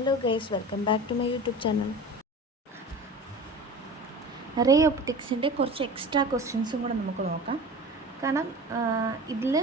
Hello guys, welcome back to my YouTube channel. Ray ഒപ്റ്റിക്സിൻ്റെ കുറച്ച് extra ക്വസ്റ്റ്യൻസും കൂടെ നമുക്ക് നോക്കാം. കാരണം ഇതിൽ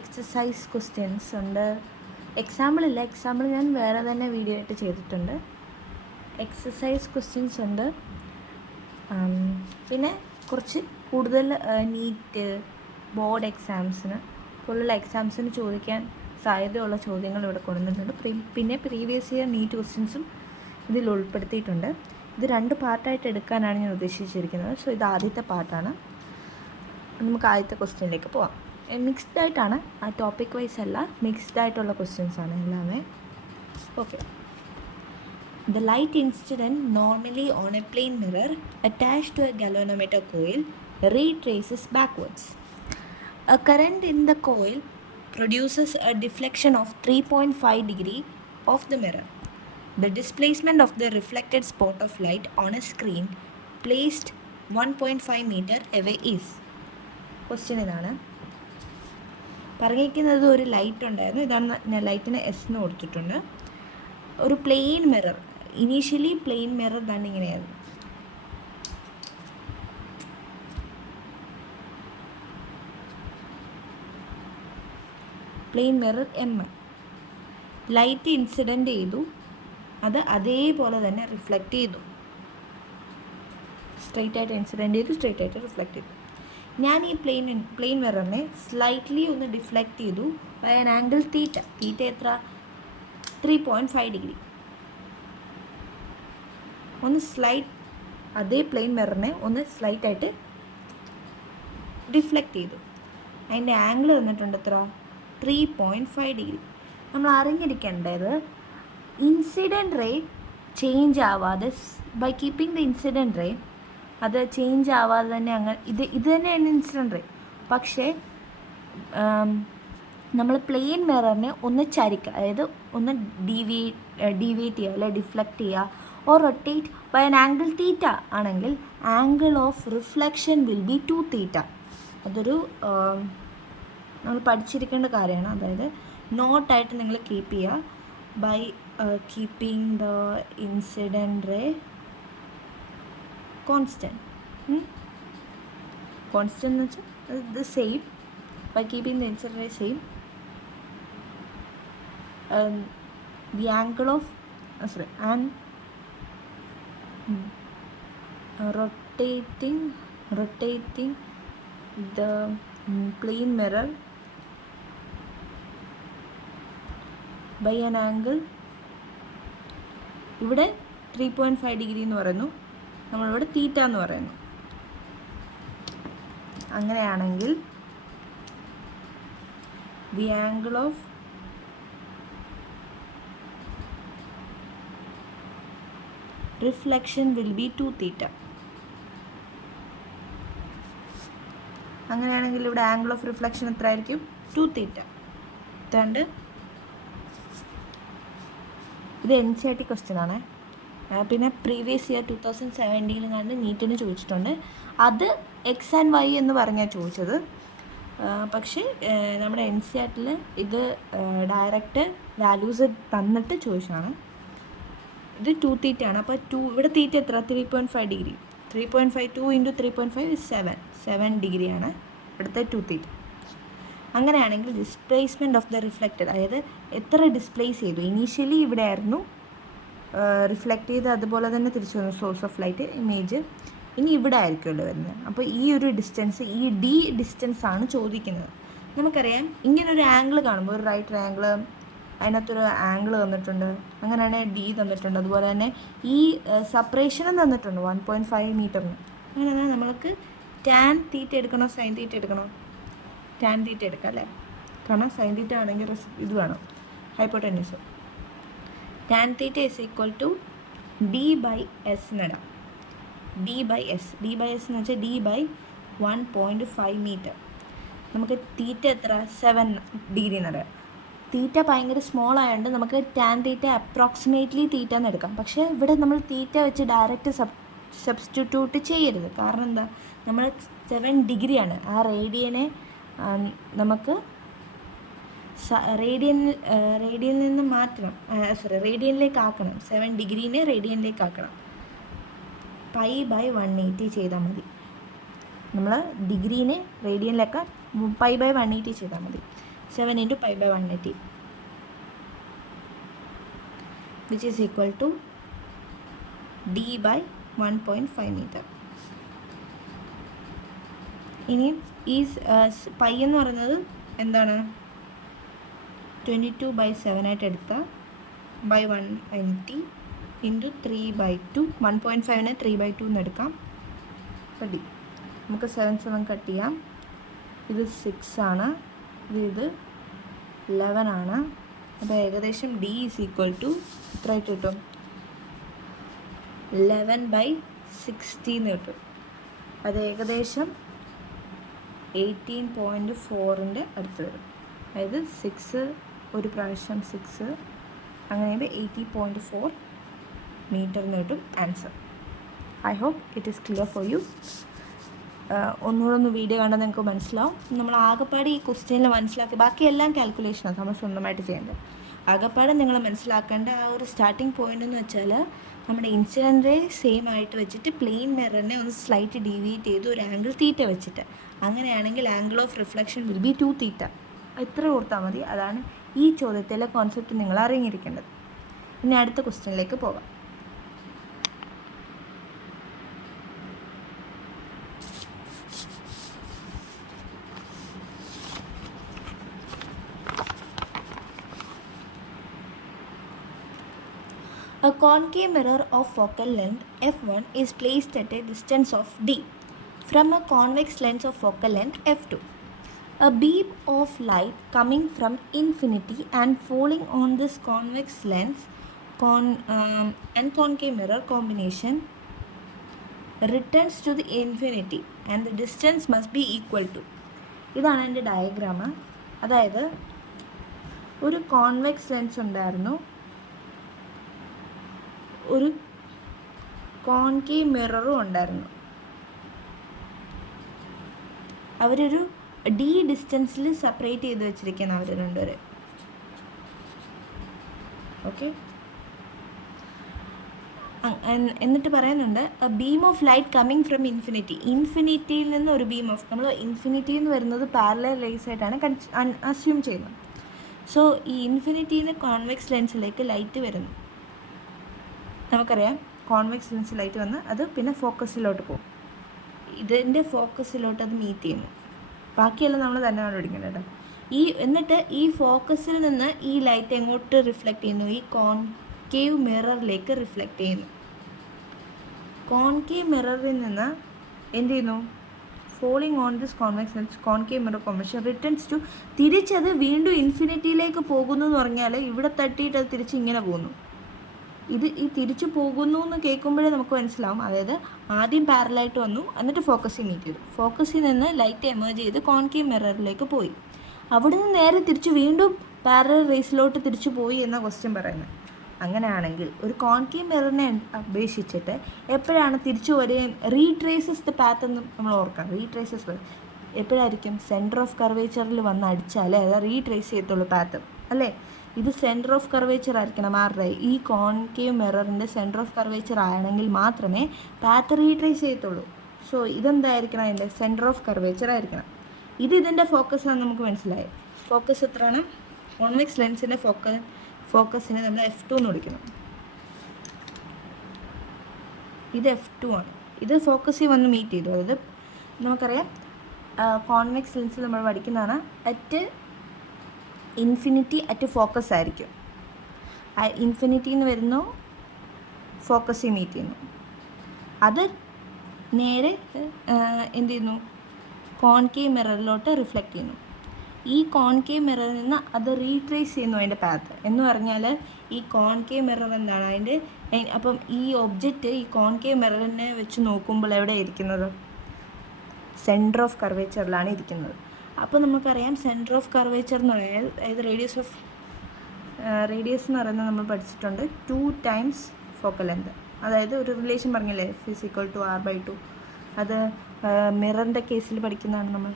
എക്സസൈസ് ക്വസ്റ്റ്യൻസ് ഉണ്ട്. എക്സാമ്പിൾ ഞാൻ വേറെ തന്നെ വീഡിയോ ആയിട്ട് ചെയ്തിട്ടുണ്ട്. എക്സസൈസ് ക്വസ്റ്റ്യൻസ് ഉണ്ട്. പിന്നെ കുറച്ച് കൂടുതൽ നീറ്റ്, ബോർഡ് എക്സാംസിന് പോലുള്ള എക്സാംസിന് ചോദിക്കാൻ സാധ്യതയുള്ള ചോദ്യങ്ങൾ ഇവിടെ കൊണ്ടുവന്നിട്ടുണ്ട്. പിന്നെ പ്രീവിയസ് ഇയർ നീറ്റ് ക്വസ്റ്റ്യൻസും ഇതിൽ ഉൾപ്പെടുത്തിയിട്ടുണ്ട്. ഇത് 2 പാർട്ടായിട്ട് എടുക്കാനാണ് ഞാൻ ഉദ്ദേശിച്ചിരിക്കുന്നത്. സോ ഇത് ആദ്യത്തെ പാർട്ടാണ്. നമുക്ക് ആദ്യത്തെ ക്വസ്റ്റ്യനിലേക്ക് പോവാം. മിക്സ്ഡ് ആയിട്ടാണ്, ആ ടോപ്പിക് വൈസ് അല്ല, മിക്സ്ഡ് ആയിട്ടുള്ള ക്വസ്റ്റ്യൻസ് ആണ് എല്ലാമേ. Okay. The light incident normally on a plane mirror attached to a galvanometer coil retraces backwards. A current in the coil produces a deflection of 3.5 degree of the mirror. The displacement of the reflected spot of light on a screen placed 1.5 meter away is. Question ഇതാണ്. പറഞ്ഞിരിക്കുന്നത് ഒരു light ഉണ്ടായിരുന്നു. ഇതാണ് ഞാൻ ലൈറ്റിന് S എന്ന് കൊടുത്തിട്ടുണ്ട്. ഒരു plain mirror, initially plain mirror തന്നെ ഇങ്ങനെയായിരുന്നു. Plain mirror M. Light incident ചെയ്തു, അത് അതേപോലെ തന്നെ റിഫ്ലക്റ്റ് ചെയ്തു. സ്ട്രെയിറ്റ് ആയിട്ട് ഇൻസിഡൻറ്റ് ചെയ്തു, സ്ട്രെയിറ്റ് ആയിട്ട് റിഫ്ലക്റ്റ് ചെയ്തു. ഞാൻ ഈ പ്ലെയിൻ മിററിനെ സ്ലൈറ്റ്ലി ഒന്ന് ഡിഫ്ലക്റ്റ് ചെയ്തു ബൈ ആൻ ആംഗിൾ തീറ്റ. തീറ്റ എത്ര? 3.5 ഡിഗ്രി. ഒന്ന് സ്ലൈറ്റ്, അതേ പ്ലെയിൻ മിററിനെ ഒന്ന് സ്ലൈറ്റായിട്ട് ഡിഫ്ലക്റ്റ് ചെയ്തു. അതിൻ്റെ ആംഗിൾ വന്നിട്ടുണ്ട് എത്ര? 3.5 ഡിഗ്രി. നമ്മൾ അറിഞ്ഞിരിക്കേണ്ടത് ഇൻസിഡൻറ്റ് റേ ചേഞ്ച് ആവാതെ, by keeping the incident ray, അത് ചേഞ്ച് ആവാതെ തന്നെ ഇത് തന്നെയാണ് ഇൻസിഡൻറ്റ് റേ. പക്ഷേ നമ്മൾ പ്ലെയിൻ മിററിനെ ഒന്ന് ചരിക്കുക, അതായത് ഒന്ന് ഡീവിയേറ്റ് ചെയ്യുക, അല്ലെങ്കിൽ ഡിഫ്ലക്റ്റ് ചെയ്യുക, or rotate by an angle theta ആണെങ്കിൽ angle of reflection will be 2 theta. അതൊരു നമ്മൾ പഠിച്ചിരിക്കേണ്ട കാര്യമാണ്. അതായത് നോട്ടായിട്ട് നിങ്ങൾ കീപ്പ് ചെയ്യുക. By keeping the incident ray constant എന്ന് വെച്ചാൽ ഇത് same. By keeping the incident ray same, the angle of rotating the plane mirror by an angle, ഇവിടെ 3.5 ഡിഗ്രി എന്ന് പറയുന്നു, നമ്മളിവിടെ തീറ്റ എന്ന് പറയുന്നു. അങ്ങനെയാണെങ്കിൽ the angle of reflection will be 2 തീറ്റ. അങ്ങനെയാണെങ്കിൽ ഇവിടെ ആംഗിൾ ഓഫ് റിഫ്ലക്ഷൻ എത്ര ആയിരിക്കും? 2 തീറ്റ. ഇതുകൊണ്ട് ഇത് NCERT ക്വസ്റ്റ്യൻ ആണ്. പിന്നെ പ്രീവിയസ് ഇയർ 2017 കണ്ട് നീറ്റിന് ചോദിച്ചിട്ടുണ്ട്. അത് എക്സ് ആൻഡ് വൈ എന്ന് പറഞ്ഞാൽ ചോദിച്ചത്. പക്ഷേ നമ്മുടെ NCERT ഇത് ഡയറക്റ്റ് വാല്യൂസ് തന്നിട്ട് ചോദിച്ചതാണ്. ഇത് 2 തീറ്റ ആണ്. അപ്പോൾ ഇവിടെ തീറ്റ എത്ര? 3.5 ഡിഗ്രി. 3.5 2 × 3.5 7 ഡിഗ്രിയാണ് ഇവിടുത്തെ 2 തീറ്റ. അങ്ങനെയാണെങ്കിൽ ഡിസ്പ്ലേസ്മെൻറ്റ് ഓഫ് ദ റിഫ്ലക്റ്റഡ്, അതായത് എത്ര ഡിസ്പ്ലേസ് ചെയ്തു. ഇനീഷ്യലി ഇവിടെ ആയിരുന്നു റിഫ്ലക്റ്റ് ചെയ്ത്, അതുപോലെ തന്നെ തിരിച്ചു വന്നു സോഴ്സ് ഓഫ് ലൈറ്റ് ഇമേജ്. ഇനി ഇവിടെ ആയിരിക്കുമല്ലോ വരുന്നത്. അപ്പോൾ ഈ ഒരു ഡിസ്റ്റൻസ്, ഈ D ഡിസ്റ്റൻസ് ആണ് ചോദിക്കുന്നത്. നമുക്കറിയാം ഇങ്ങനൊരു ആംഗിൾ കാണുമ്പോൾ, ഒരു റൈറ്റ് ട്രയാംഗിൾ, അതിനകത്തൊരു ആംഗിൾ തന്നിട്ടുണ്ട്, അങ്ങനെയാണെങ്കിൽ D തന്നിട്ടുണ്ട്. അതുപോലെ തന്നെ ഈ സെപ്പറേഷനും തന്നിട്ടുണ്ട് 1.5 മീറ്ററിന്. അങ്ങനെയാണെങ്കിൽ നമ്മൾക്ക് ടാൻ തീറ്റ എടുക്കണോ സൈൻ തീറ്റ എടുക്കണോ? ടാൻ തീറ്റ എടുക്കാം അല്ലേ? കാരണം സൈൻ തീറ്റ ആണെങ്കിൽ ഇത് വേണം, hypotenuse. Tan theta is equal to D/S എന്നിടാം. D/S എന്ന് വെച്ചാൽ D/1.5 മീറ്റർ. നമുക്ക് തീറ്റ എത്ര? 7 ഡിഗ്രി എന്നിടാം. തീറ്റ ഭയങ്കര സ്മോൾ ആയതുകൊണ്ട് നമുക്ക് ടാൻ തീറ്റ അപ്രോക്സിമേറ്റ്ലി തീറ്റ എന്ന് എടുക്കാം. പക്ഷേ ഇവിടെ നമ്മൾ തീറ്റ വെച്ച് ഡയറക്റ്റ് സബ്സ്റ്റിറ്റ്യൂട്ട് ചെയ്യരുത്. കാരണം എന്താ? നമ്മൾ 7 ഡിഗ്രിയാണ്. ആ റേഡിയനെ നമുക്ക് റേഡിയനിൽ നിന്ന് മാറ്റണം, റേഡിയനിലേക്ക് ആക്കണം. 7 ഡിഗ്രീനെ റേഡിയനിലേക്ക് ആക്കണം. π/180 ചെയ്താൽ മതി. നമ്മൾ ഡിഗ്രീനെ റേഡിയനിലേക്ക് π/180 ചെയ്താൽ മതി. 7 × π/180 which is equal to d/1.5 meter. ഇനി ഈ പൈ എന്ന് പറയുന്നത് എന്താണ്, 22/7 ആയിട്ട് എടുത്താൽ /180 × 3/2, 1.5നെ 3/2 എന്ന് എടുക്കാം. റെഡി. നമുക്ക് 7 കട്ട് ചെയ്യാം. ഇത് 6 ആണ്, ഇത് 11 ആണ്. അപ്പോൾ ഏകദേശം d ഈസ് ഈക്വൽ ടു എത്ര ആയിട്ട് കിട്ടും, 11/60 എന്ന് കിട്ടും. അത് ഏകദേശം 18.4ൻ്റെ അടുത്ത് വരും. അതായത് 6 ഒരു പ്രാവശ്യം 6 അങ്ങനെ 80.4 മീറ്റർ എന്ന് കിട്ടും answer. I hope it is clear for you. ഒന്നുകൂടെ വീഡിയോ കണ്ടാൽ നിങ്ങൾക്ക് മനസ്സിലാവും. നമ്മൾ ആകെപ്പാട് ഈ ക്വസ്റ്റ്യനിൽ മനസ്സിലാക്കി, ബാക്കി എല്ലാം കാൽക്കുലേഷനാണ് നമ്മൾ സ്വന്തമായിട്ട് ചെയ്യേണ്ടത്. ആകെപ്പാട് നിങ്ങൾ മനസ്സിലാക്കേണ്ട ആ ഒരു സ്റ്റാർട്ടിങ് പോയിൻ്റ് എന്ന് വെച്ചാൽ, നമ്മുടെ ഇൻസിഡൻറ്റ് റേ സെയിം ആയിട്ട് വെച്ചിട്ട് പ്ലെയിൻ മിററിനെ ഒന്ന് സ്ലൈറ്റ് ഡീവിയേറ്റ് ചെയ്ത് ഒരു ആംഗിൾ തീറ്റ വെച്ചിട്ട്, അങ്ങനെയാണെങ്കിൽ angle of reflection will be 2 തീറ്റ. ഇത്ര ഓർത്താൽ മതി. അതാണ് ഈ ചോദ്യത്തിലെ കോൺസെപ്റ്റ് നിങ്ങൾ അറിഞ്ഞിരിക്കേണ്ടത്. ഇനി അടുത്ത ക്വസ്റ്റ്യനിലേക്ക് പോകാം. A concave mirror of focal length f1 is placed at a distance of d from a convex lens of focal length f2. A beam of light coming from infinity and falling on this convex lens and concave mirror combination returns to the infinity and the distance must be equal to. ഇതാണ് എൻ്റെ diagram. അതായത് ഒരു convex lens ഉണ്ടായിരുന്നു, ഒരു concave മിററും ഉണ്ടായിരുന്നു. അവരൊരു D ഡിസ്റ്റൻസിൽ separate ചെയ്ത് വെച്ചിരിക്കുകയാണ് അവർ രണ്ടുപേരെ. ഓക്കെ. എന്നിട്ട് പറയുന്നുണ്ട്, beam of light coming from infinity. ഇൻഫിനിറ്റിയിൽ നിന്ന് ഒരു ബീം ഓഫ്, നമ്മൾ ഇൻഫിനിറ്റിയിൽ നിന്ന് വരുന്നത് പാരലൽ റേസ് ആയിട്ടാണ് അസ്യൂം ചെയ്യുന്നത്. സോ ഈ ഇൻഫിനിറ്റിയിൽ നിന്ന് കോൺവെക്സ് ലെൻസിലേക്ക് ലൈറ്റ് വരുന്നു. നമുക്കറിയാം കോൺവെക്സ് ലെൻസ് ലൈറ്റ് വന്ന് അത് പിന്നെ ഫോക്കസിലോട്ട് പോകും. ഇതിൻ്റെ ഫോക്കസിലോട്ട് അത് മീറ്റ് ചെയ്യുന്നു. ബാക്കിയെല്ലാം നമ്മൾ തന്നെ കണ്ടുപിടിക്കേണ്ടത് കേട്ടോ. എന്നിട്ട് ഈ ഫോക്കസിൽ നിന്ന് ഈ ലൈറ്റ് എങ്ങോട്ട് റിഫ്ലക്റ്റ് ചെയ്യുന്നു, ഈ കോൺകേവ് മിററിലേക്ക് റിഫ്ലക്റ്റ് ചെയ്യുന്നു. കോൺകേവ് മിററിൽ നിന്ന് എന്ത് ചെയ്യുന്നു, falling on this convex lens concave mirror combination returns to, തിരിച്ചത് വീണ്ടും ഇൻഫിനിറ്റിയിലേക്ക് പോകുന്നു എന്ന് പറഞ്ഞാൽ ഇവിടെ തട്ടിയിട്ട് അത് തിരിച്ച് ഇങ്ങനെ പോകുന്നു. ഈ തിരിച്ചു പോകുന്നു എന്ന് കേൾക്കുമ്പോഴേ നമുക്ക് മനസ്സിലാവും. അതായത് ആദ്യം പാരലായിട്ട് വന്നു, എന്നിട്ട് ഫോക്കസിൽ മീറ്റ് ചെയ്തു. ഫോക്കസിൽ നിന്ന് ലൈറ്റ് എമേർജ് ചെയ്ത് കോൺകേവ് മിററിലേക്ക് പോയി. അവിടെ നിന്ന് നേരെ തിരിച്ച് വീണ്ടും പാരലൽ റേസിലോട്ട് തിരിച്ചു പോയി എന്ന ക്വസ്റ്റ്യൻ പറയുന്നത്. അങ്ങനെയാണെങ്കിൽ ഒരു കോൺകേവ് മിററിനെ അപേക്ഷിച്ചിട്ട് എപ്പോഴാണ് തിരിച്ചു വരികയും റീട്രേസസ് ദ പാത്ത് എന്ന് നമ്മൾ ഓർക്കാം. റീട്രേസസ് എപ്പോഴായിരിക്കും, സെൻറ്റർ ഓഫ് കർവേച്ചറിൽ വന്ന് അടിച്ചാലേ അത് റീട്രേസ് ചെയ്യത്തുള്ളൂ പാത്ത്, അല്ലേ? ഇത് സെൻറ്റർ ഓഫ് കർവേച്ചർ ആയിരിക്കണം ആരുടെ, ഈ കോൺകേവ് മിററിൻ്റെ സെൻറ്റർ ഓഫ് കർവേച്ചർ ആണെങ്കിൽ മാത്രമേ പാത്ത് റീട്രേസ് ചെയ്യത്തുള്ളൂ. സോ ഇതെന്തായിരിക്കണം, അതിൻ്റെ സെൻറ്റർ ഓഫ് കർവേച്ചർ ആയിരിക്കണം. ഇതിൻ്റെ ഫോക്കസാണ് നമുക്ക് മനസ്സിലായത്. ഫോക്കസ് എത്രയാണ്, കോൺവെക്സ് ലെൻസിൻ്റെ ഫോക്കസിനെ നമ്മൾ F2 എന്ന് വിളിക്കണം. ഇത് F2 ആണ്. ഇത് ഫോക്കസിൽ വന്ന് മീറ്റ് ചെയ്തു. അതായത് നമുക്കറിയാം കോൺവെക്സ് ലെൻസ് നമ്മൾ പഠിക്കുന്നതാണ് അറ്റ് ഇൻഫിനിറ്റി അറ്റ് ഫോക്കസ് ആയിരിക്കും. ഇൻഫിനിറ്റിയിൽ നിന്ന് വരുന്നു, ഫോക്കസിൽ മീറ്റ് ചെയ്യുന്നു. അത് നേരെ എന്ത് ചെയ്യുന്നു, കോൺകേവ് മിററിലോട്ട് റിഫ്ലക്റ്റ് ചെയ്യുന്നു. ഈ കോൺകേവ് മിററിൽ നിന്ന് അത് റീട്രേസ് ചെയ്യുന്നു അതിൻ്റെ പാത്ത്. എന്ന് പറഞ്ഞാൽ ഈ കോൺകേവ് മിറർ എന്താണ് അതിൻ്റെ, അപ്പം ഈ ഒബ്ജക്റ്റ് ഈ കോൺകേവ് മിററിനെ വെച്ച് നോക്കുമ്പോൾ എവിടെ ഇരിക്കുന്നത്, സെൻറ്റർ ഓഫ് കർവേച്ചറിലാണ് ഇരിക്കുന്നത്. അപ്പോൾ നമുക്കറിയാം സെൻറ്റർ ഓഫ് കർവേച്ചർ എന്ന് പറയുന്നത്, അതായത് റേഡിയസ് എന്ന് പറയുന്നത് നമ്മൾ പഠിച്ചിട്ടുണ്ട് 2 times ഫോക്കൽ ലെങ്ത്. അതായത് ഒരു റിലേഷൻ പറഞ്ഞില്ലേ, F = R/2. അത് മിററിൻ്റെ കേസിൽ പഠിക്കുന്നതാണ് നമ്മൾ.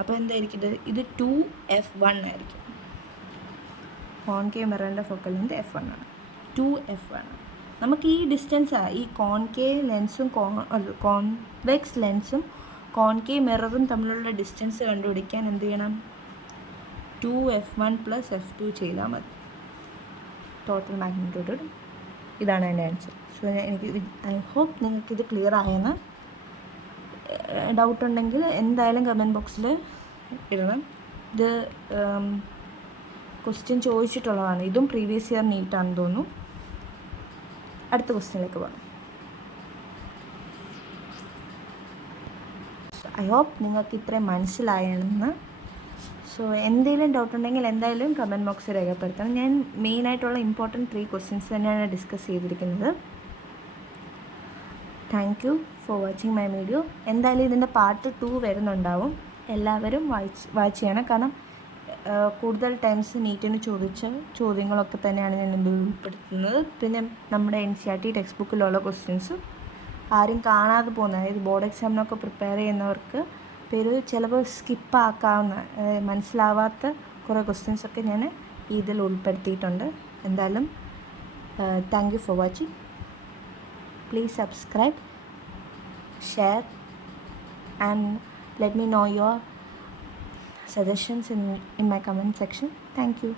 അപ്പോൾ എന്തായിരിക്കും, ഇത് 2F1 ആയിരിക്കും. കോൺകേവ് മിററിൻ്റെ ഫോക്കൽ ലെങ്ത് F1 ആണ്. 2f ആണ്. നമുക്ക് ഈ ഡിസ്റ്റൻസ് ഈ കോൺകേവ് ലെൻസും കോൺവെക്സ് ലെൻസും കോൺകേവ് മിററും തമ്മിലുള്ള ഡിസ്റ്റൻസ് കണ്ടുപിടിക്കാൻ എന്ത് ചെയ്യണം? 2f1 + f2 ചെയ്താൽ മതി. Total magnitude. ഇതാണ് എൻ്റെ ആൻസർ. സോ ഐ ഹോപ്പ് നിങ്ങൾക്കിത് ക്ലിയർ ആയെന്ന്. ഡൗട്ട് ഉണ്ടെങ്കിൽ എന്തായാലും കമൻറ്റ് ബോക്സിൽ ഇടണം. ഇത് ക്വസ്റ്റ്യൻ ചോദിച്ചിട്ടുള്ളതാണ്. ഇതും പ്രീവിയസ് ഇയർ നീറ്റാണെന്ന് തോന്നുന്നു. അടുത്ത ക്വസ്റ്റ്യനിലേക്ക് പോകാം. ഐ ഹോപ്പ് നിങ്ങൾക്ക് ഇത്രയും മനസ്സിലായെന്ന്. സോ എന്തെങ്കിലും ഡൗട്ട് ഉണ്ടെങ്കിൽ എന്തായാലും കമൻറ്റ് ബോക്സിൽ രേഖപ്പെടുത്തണം. ഞാൻ മെയിനായിട്ടുള്ള ഇമ്പോർട്ടൻറ്റ് 3 ക്വസ്റ്റ്യൻസ് തന്നെയാണ് ഡിസ്കസ് ചെയ്തിരിക്കുന്നത്. Thank you for watching my video. എന്തായാലും ഇതിൻ്റെ പാർട്ട് 2 വരുന്നുണ്ടാവും. എല്ലാവരും വാച്ച് ചെയ്യണം. കാരണം കൂടുതൽ ടൈംസ് നീറ്റിന് ചോദിച്ച ചോദ്യങ്ങളൊക്കെ തന്നെയാണ് ഞാൻ ഇതിൽ ഉൾപ്പെടുത്തുന്നത്. പിന്നെ നമ്മുടെ NCERT ടെക്സ്റ്റ് ബുക്കിലുള്ള ക്വസ്റ്റ്യൻസ് ആരും കാണാതെ പോകുന്ന, അതായത് ബോർഡ് എക്സാമിനൊക്കെ പ്രിപ്പയർ ചെയ്യുന്നവർക്ക് ചിലപ്പോൾ സ്കിപ്പാക്കാവുന്ന, മനസ്സിലാവാത്ത കുറേ ക്വസ്റ്റ്യൻസൊക്കെ ഞാൻ ഇതിൽ ഉൾപ്പെടുത്തിയിട്ടുണ്ട്. എന്തായാലും thank you for watching. Please subscribe, share, and let me know your suggestions in my comment section. Thank you.